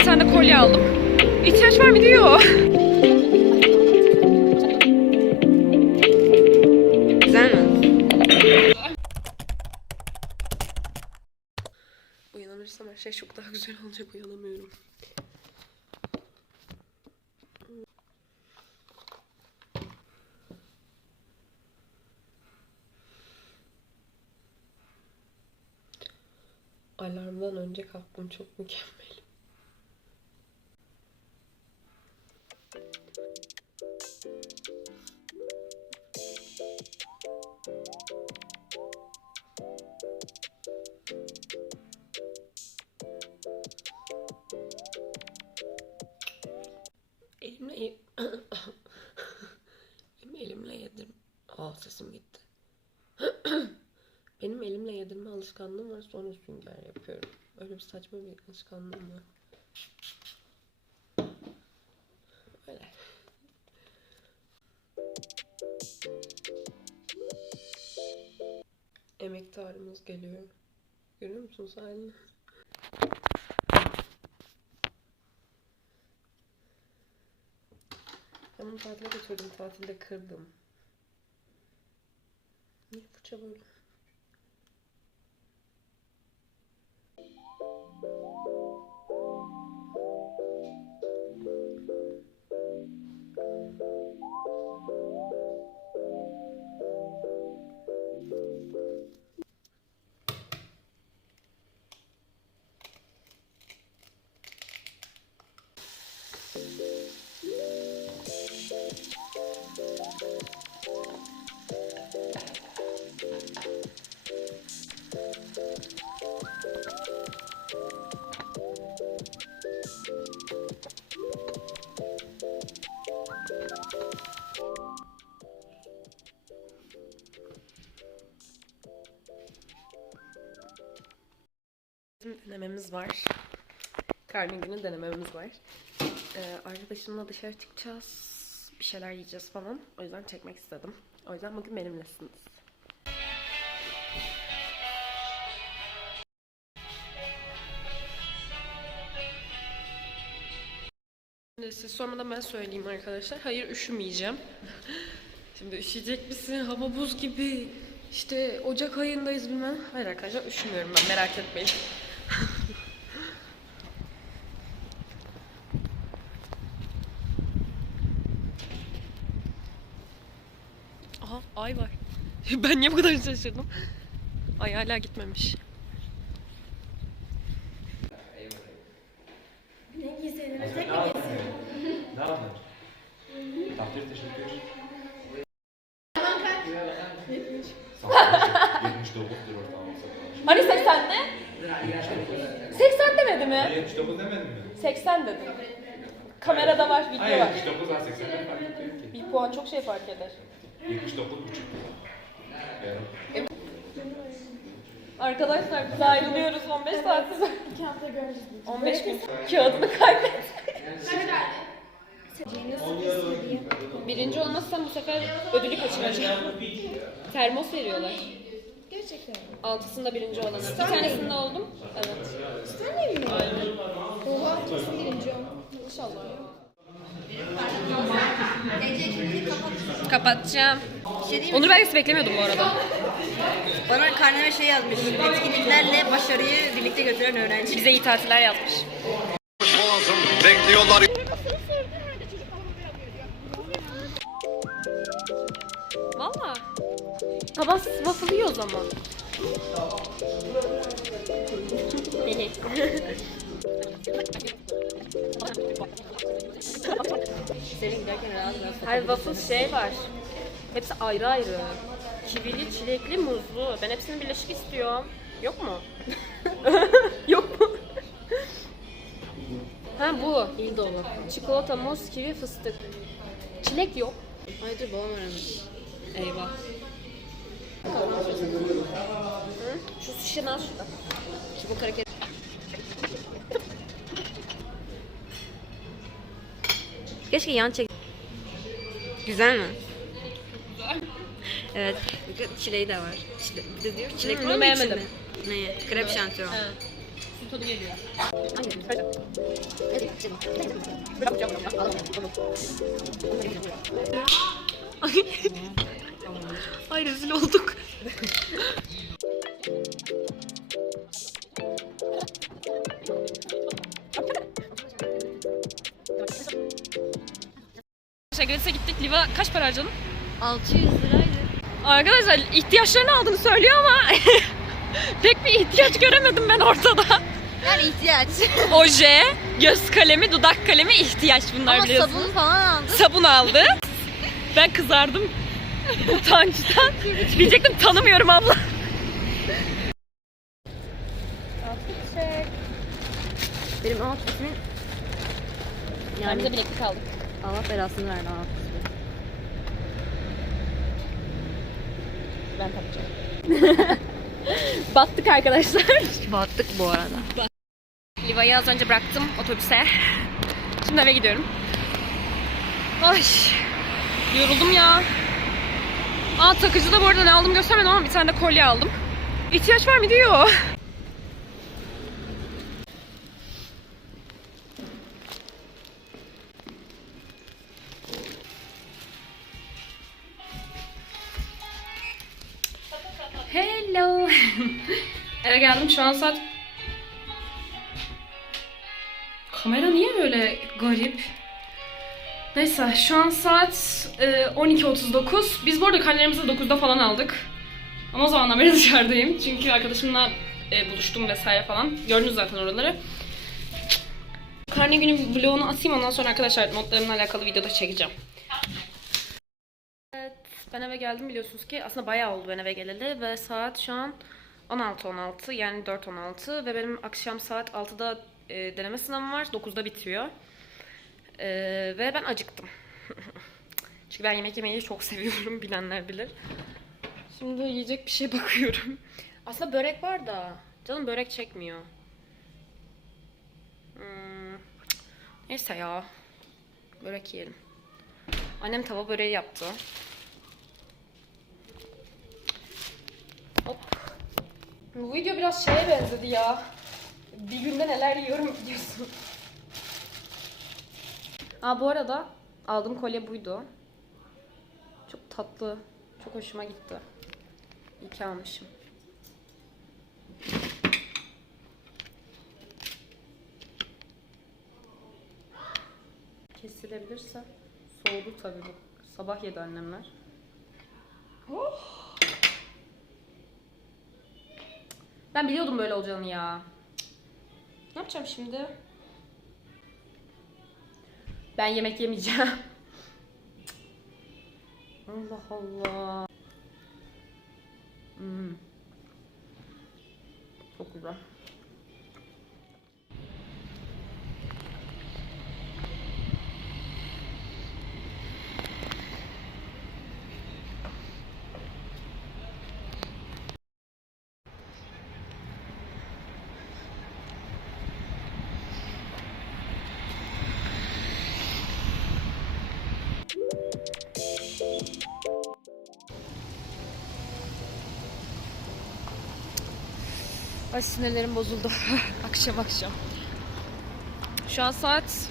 Bir tane de kolye aldım. İhtiyaç var mı diyor. Güzel mi? Uyanabilirsem her şey çok daha güzel olacak. Uyanamıyorum. Alarmdan önce kalktım çok mükemmel. Alışkanlığım var sonra sünger yapıyorum. Öyle bir saçma bir alışkanlığım var. Öyle. Emektarımız geliyor. Görüyor musunuz halini? Ben bunu tatile götürdüm. Tatilde kırdım. Niye fırça böyle? Thank you. Denememiz var. Karne günü denememiz var. Ee, arkadaşımla dışarı çıkacağız. Bir şeyler yiyeceğiz falan. O yüzden çekmek istedim. O yüzden bugün benimlesiniz. Şimdi siz sormadan ben söyleyeyim arkadaşlar. Hayır üşümeyeceğim. Şimdi üşüyecek misin? Hava buz gibi. İşte Ocak ayındayız bilmem. Hayır arkadaşlar üşümüyorum ben merak etmeyin. Ay var. ben niye bu kadar şaşırdım? Ay hala gitmemiş. Ne? Takdir teşekkür. 79'dur ortalama satın. Hani 80'de? 80 demedi mi? 79 demedin mi? 80 dedim. Kamerada var, video Hayır var. 79 daha 80 fark etmiyor ki. Bir puan çok şey fark eder. 79 buçuk. Arkadaşlar biz ayrılıyoruz 15 saat. 2 hafta göreceğiz. 15 gün. Kağıdını kaybet. Birinci olmazsam bu sefer ödülü kaçıracağım. Termos veriyorlar. Gerçekten. Altısında birinci olana. Bir tanesinde oldum. Evet. Sen mi? Aynen. Oha kesin birinci ol. İnşallah. Kapatacağım. Şey? Onur belgesi beklemiyordum bu arada. Bana karneme şey yazmış. Etkinliklerle başarıyı birlikte götüren öğrenci. Bize iyi tatiller yazmış. Bekliyorlar. Valla. Sabah waffle yiyoruz ama. Senin giderken rahat rahat. Hayır waffle şey var. Hepsi ayrı ayrı. Kivili, çilekli, muzlu. Ben hepsini birleşik istiyorum. Yok mu? Yok mu? ha bu. İyi dolu. Çikolata, muz, kivi, fıstık. Çilek yok. Ay dur babam aramış. Eyvah. Hı? Şu şişeni al şurada. Çubuk hareket. Keşke yan çek. Güzel mi? Evet. Çileği de var. Çile, bir de diyor çilek var mı içinde? Neye? Krep şantiyon. Tadı geliyor. Ay rezil olduk. Liva kaç para harcadın? 600 liraydı. Arkadaşlar ihtiyaçlarını aldığını söylüyor ama pek bir ihtiyaç göremedim ben ortada. Yani ihtiyaç. Oje, göz kalemi, dudak kalemi ihtiyaç bunlar Ama biliyorsunuz. sabun falan aldı. Sabun aldı. Ben kızardım utançtan. Diyecektim tanımıyorum abla. Benim outfitimin Yani bize bileklik aldık. Allah belasını verdi outfitimin. Ben takacağım. Battık arkadaşlar. Battık bu arada. Liva'yı az önce bıraktım otobüse. Şimdi eve gidiyorum. Ay yoruldum ya. Aa takıcı da bu arada ne aldım göstermedim ama bir tane de kolye aldım. İhtiyaç var mı diyor. Hello. Eve geldim şu an saat Kamera niye böyle garip? Neyse şu an saat e, 12.39. Biz bu arada karnelerimizi 9'da falan aldık. Ama o zamandan beri dışarıdayım. Çünkü arkadaşımla e, buluştum vesaire falan. Gördünüz zaten oraları. Karne günü vlogunu atayım ondan sonra arkadaşlar notlarımla alakalı videoda çekeceğim. Ben eve geldim biliyorsunuz ki aslında bayağı oldu ben eve geleli ve saat şu an 16.16 yani 4.16 ve benim akşam saat 6'da e, deneme sınavım var 9'da bitiyor. E, ve ben acıktım. Çünkü ben yemek yemeyi çok seviyorum bilenler bilir. Şimdi yiyecek bir şey bakıyorum. Aslında börek var da canım börek çekmiyor. Hmm, Neyse ya. Börek yiyelim. Annem tava böreği yaptı. Bu video biraz şeye benzedi ya. Bir günde neler yiyorum diyorsun. Aa bu arada aldığım kolye buydu. Çok tatlı. Çok hoşuma gitti. İyi ki almışım. Kesilebilirse. Soğudu tabii bu. Sabah yedi annemler. Ben biliyordum böyle olacağını ya. Ne yapacağım şimdi? Ben yemek yemeyeceğim. Allah Allah. Hmm. Çok güzel. Ay sinirlerim bozuldu. akşam akşam. Şu an saat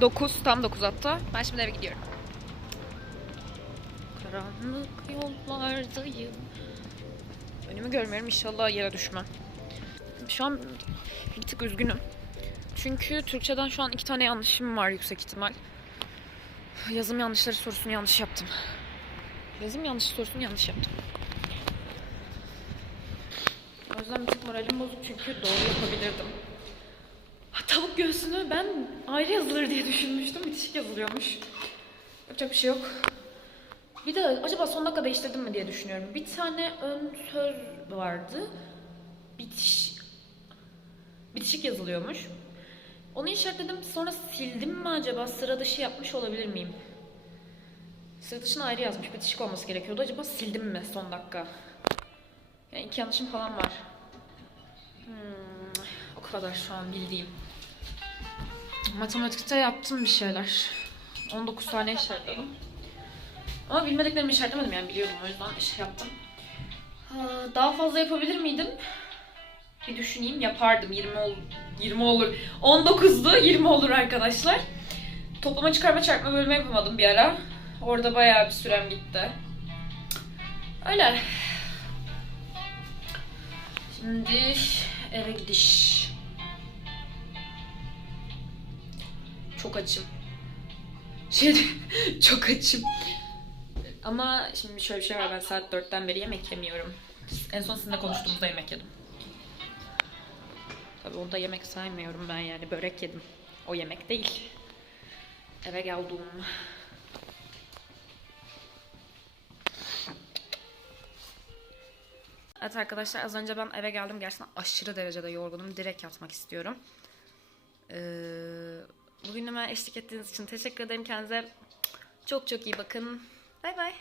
9, tam 9 hatta. Ben şimdi eve gidiyorum. Karanlık yollardayım. Önümü görmüyorum inşallah yere düşmem. Şu an bir tık üzgünüm. Çünkü Türkçeden şu an iki tane yanlışım var yüksek ihtimal. Yazım yanlışları sorusunu yanlış yaptım. Yazım yanlış sorusunu yanlış yaptım. O yüzden bir tık moralim bozuk çünkü doğru yapabilirdim. Ha, tavuk göğsünü ben ayrı yazılır diye düşünmüştüm. Bitişik yazılıyormuş. Yapacak bir şey yok. Bir de acaba son dakika değiştirdim mi diye düşünüyorum. Bir tane ön söz vardı. Bitiş... Bitişik yazılıyormuş. Onu işaretledim sonra sildim mi acaba? Sıra dışı yapmış olabilir miyim? Sıra dışına ayrı yazmış. Bitişik olması gerekiyordu. Acaba sildim mi son dakika? Yani iki yanlışım falan var. Hmm, o kadar şu an bildiğim. Matematikte yaptım bir şeyler. 19 tane işaretledim. Ama bilmediklerimi işaretlemedim yani biliyordum o yüzden iş yaptım. Ha, Daha fazla yapabilir miydim? Bir düşüneyim yapardım. 20 ol 20 olur. 19'du 20 olur arkadaşlar. Toplama çıkarma çarpma bölümü yapamadım bir ara. Orada bayağı bir sürem gitti. Öyle. Şimdi eve gidiş. Çok açım. Şey, çok açım. Ama şimdi şöyle bir şey var. Ben saat 4'ten beri yemek yemiyorum. En son sizinle konuştuğumuzda yemek yedim. Tabii onda yemek saymıyorum ben yani. Börek yedim. O yemek değil. Eve geldim. Evet arkadaşlar az önce ben eve geldim. Gerçekten aşırı derecede yorgunum. Direkt yatmak istiyorum. Ee, bugünüme eşlik ettiğiniz için teşekkür ederim. Kendinize çok çok iyi bakın. Bay bay.